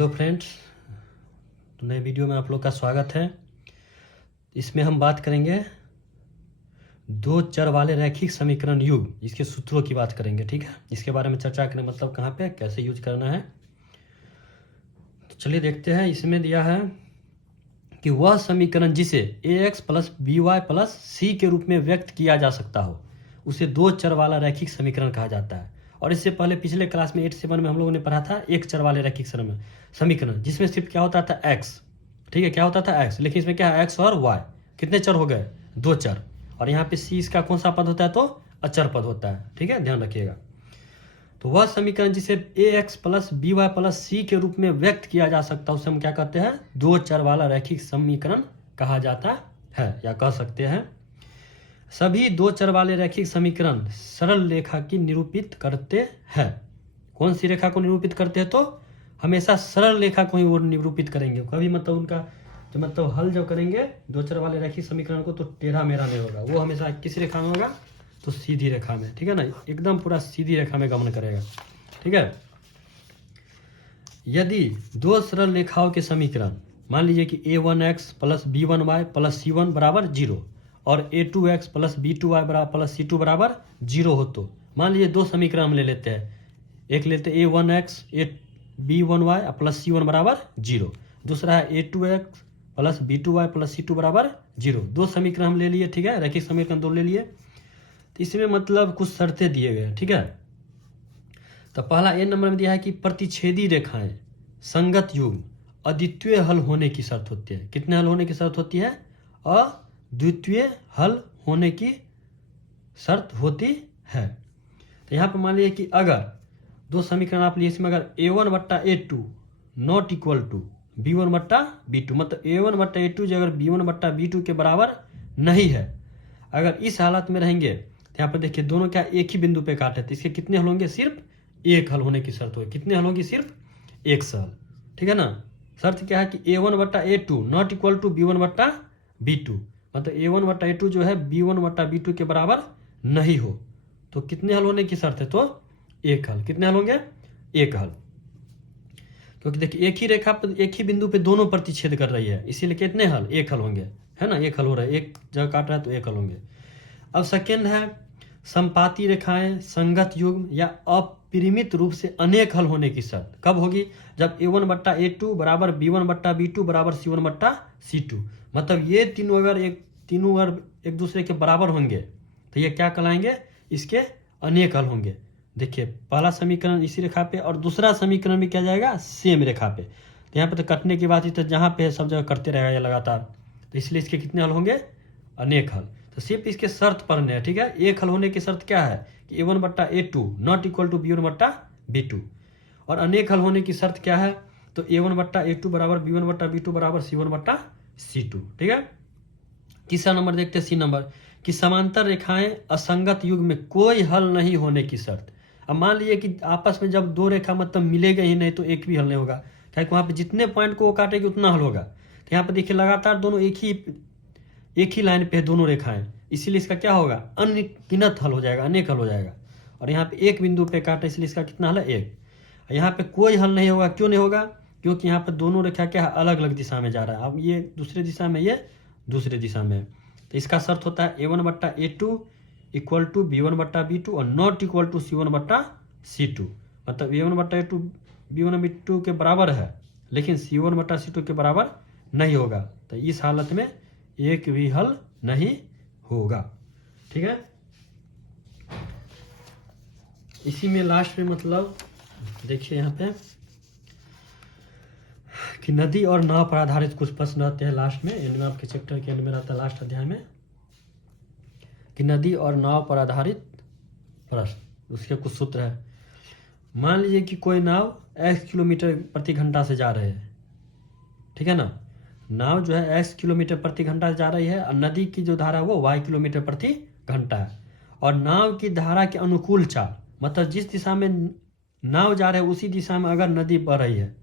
Hello friends, तो नए video में आप लोग का स्वागत है। इसमें हम बात करेंगे दो चर वाले रैखिक समीकरण युग, इसके सूत्रों की बात करेंगे। ठीक है, इसके बारे में चर्चा करें, मतलब कहाँ पे कैसे यूज करना है। तो चलिए देखते हैं। इसमें दिया है कि वह समीकरण जिसे ax plus B Y plus C के रूप में व्यक्त किया जा सकता हो उसे दो चर वाला रैखिक समीकरण कहा जाता है। और इससे पहले पिछले क्लास में 8-7 में हम लोगों ने पढ़ा था एक चर वाले रैखिक समीकरण, जिसमें सिर्फ क्या होता था x। ठीक है, क्या होता था x, लेकिन इसमें क्या है x और y। कितने चर हो गए? दो चर। और यहाँ पे c इसका कौन सा पद होता है? तो अचर पद होता है। ठीक है, ध्यान रखिएगा। तो वह समीकरण जिसे ax plus B Y plus C के रूप में व्यक्त किया जा सकता है उसे हम क्या कहते हैं? दो चर वाला रैखिक समीकरण कहा जाता है या कह सकते हैं। सभी दो चर वाले रैखिक समीकरण सरल रेखा की निरूपित करते हैं। कौन सी रेखा को निरूपित करते हैं? तो हमेशा सरल रेखा को ही वो निरूपित करेंगे। कभी मतलब उनका जो मतलब हल जब करेंगे दो चर वाले रैखिक समीकरण को, तो टेढ़ा मेढ़ा नहीं होगा, वो हमेशा किस रेखा में होगा? तो सीधी रेखा में। ठीक है ना, एकदम पूरा सीधी रेखा में गमन करेगा। ठीक है, यदि दो सरल रेखाओं के समीकरण मान लीजिए कि a1x plus b1y plus c1 बराबर 0 और a2x प्लस b2y बराबर प्लस c2 बराबर 0 हो, तो मान लीजिए दो समीकरण हम ले लेते हैं। एक लेते हैं a1x b1y प्लस c1 बराबर 0, दूसरा है a2x plus b2y plus c2 बराबर 0। दो समीकरण हम ले लिए। ठीक है, रैखिक समीकरण दो ले लिए। तो इसमें मतलब कुछ शर्तें दिए गए। ठीक है, तो पहला ए नंबर में दिया है कि प्रतिच्छेदी रेखाएं संगत युग्म अद्वितीय हल होने की शर्त होती है। कितने हल होने की शर्त होती है? अद्वितीय हल होने की शर्त होती है। तो यहाँ पर मान लीजिए कि अगर दो समीकरण आप लिए, इसमें अगर a1 बट्टा a2 not equal to b1 बट्टा b2, मतलब a1 बट्टा a2 जो अगर b1 बट्टा b2 के बराबर नहीं है, अगर इस हालत में रहेंगे तो यहाँ पर देखिए दोनों क्या एक ही बिंदु पे काटे, तो इसके कितने हल होंगे? सिर्फ एक हल होने की शर्त होगी। कितने हल होगी? सिर्फ एक हल। ठीक है ना, शर्त क्या है कि a1 बट्टा a2 not equal to b1 बट्टा b2, मतलब a1 बट्टा a2 जो है b1 बट्टा b2 के बराबर नहीं हो। तो कितने हल होने की शर्त है? तो एक हल। कितने हल होंगे? एक हल, क्योंकि देखिए एक ही रेखा पर एक ही बिंदु पे दोनों प्रतिच्छेद कर रही है, इसीलिए कितने हल? एक हल होंगे। है ना, एक हल हो रहा है, एक जगह काट रहा है तो एक हल होंगे। अब सेकेंड है संपाती रेखाएं संगत युग्म या अपरिमित रूप से अनेक हल होने की शर्त कब होगी? जब a1 बट्टा a2 बराबर b1 बट्टा b2 बराबर c1 बट्टा c2, मतलब ये तीनों अगर एक दूसरे के बराबर होंगे तो ये क्या कहलाएंगे? इसके अनेक हल होंगे। देखिए पहला समीकरण इसी रेखा पे और दूसरा समीकरण भी क्या जाएगा? सेम रेखा पे। तो यहाँ पे तो कटने की बात ही, तो जहाँ पे सब जगह करते रहेगा ये लगातार, तो इसलिए इसके कितने हल होंगे? अनेक हल। तो सिर्फ इसके शर्त पढ़ने हैं। ठीक है, एक हल होने की शर्त क्या है? कि a1 बट्टा a2 not equal to b1 बट्टा b2। और अनेक हल होने की शर्त क्या है? तो a1 बट्टा a2 बराबर b1 बट्टा b2 बराबर c1 बट्टा c2। ठीक है, तीसरा नंबर देखते हैं, सी नंबर, कि समांतर रेखाएं असंगत युग में कोई हल नहीं होने की शर्त। अब मान लीजिए कि आपस में जब दो रेखा मतलब मिलेगा ही नहीं तो एक भी हल नहीं होगा, क्या वहाँ पे जितने पॉइंट को वो काटेगी उतना हल होगा। तो यहाँ पे देखिए लगातार दोनों एक ही लाइन पे दोनों रेखाएं, इसीलिए इसका क्या होगा? अनगिनत हल हो जाएगा, अनेक हल हो जाएगा। और यहाँ पे एक बिंदु पे काटा, इसलिए इसका कितना हल है? एक। यहाँ पे कोई हल नहीं होगा। क्यों नहीं होगा? क्योंकि यहाँ पे दोनों रेखा क्या है? अलग अलग दिशा में जा रहा है। अब ये दूसरे दिशा में, ये दूसरे दिशा में। तो इसका शर्त होता है a1 बट्टा a2 इक्वल टू b1 बट्टा b2 और नॉट इक्वल टू c1 बट्टा c2, मतलब a1 बट्टा a2 b1 b2 के बराबर है लेकिन c1 बट्टा c2 के बराबर नहीं होगा। तो इस हालत में एक भी हल नहीं होगा। ठीक है, इसी में लास्ट में मतलब देखिए यहाँ पे कि नदी और नाव पर आधारित कुछ प्रश्न रहते हैं लास्ट में, एंड में आपके चैप्टर के एंड में रहता है लास्ट अध्याय में, कि नदी और नाव पर आधारित प्रश्न, उसके कुछ सूत्र है। मान लीजिए कि कोई नाव x किलोमीटर प्रति घंटा से जा रहे है। ठीक है ना, नाव जो है x किलोमीटर प्रति घंटा जा रही है और नदी की जो धारा है वो y किलोमीटर प्रति घंटा है। और नाव की धारा के अनुकूल चाल, मतलब जिस दिशा में नाव जा रहे है उसी दिशा में अगर नदी बह रही है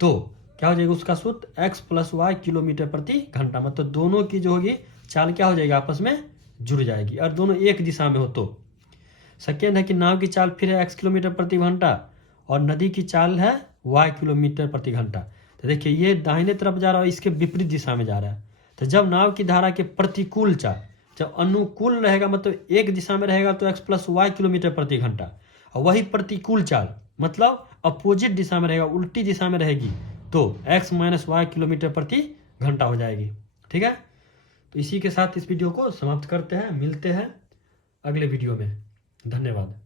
तो क्या हो जाएगा? उसका सूत्र x प्लस वाई किलोमीटर प्रति घंटा, मतलब दोनों की जो होगी चाल क्या हो जाएगी? आपस में जुड़ जाएगी और दोनों एक दिशा में हो तो। सेकेंड है कि नाव की चाल फिर है x किलोमीटर प्रति घंटा और नदी की चाल है y किलोमीटर प्रति घंटा। तो देखिए ये दाहिने तरफ जा रहा है, इसके विपरीत दिशा में जा रहा है। तो जब नाव की धारा के प्रतिकूल चाल, जब अनुकूल रहेगा मतलब एक दिशा में रहेगा तो x प्लस वाई किलोमीटर प्रति घंटा, और वही प्रतिकूल चाल मतलब अपोजिट दिशा में रहेगा, उल्टी दिशा में रहेगी, तो x माइनस वाई किलोमीटर प्रति घंटा हो जाएगी। ठीक है, तो इसी के साथ इस वीडियो को समाप्त करते हैं। मिलते हैं अगले वीडियो में। धन्यवाद।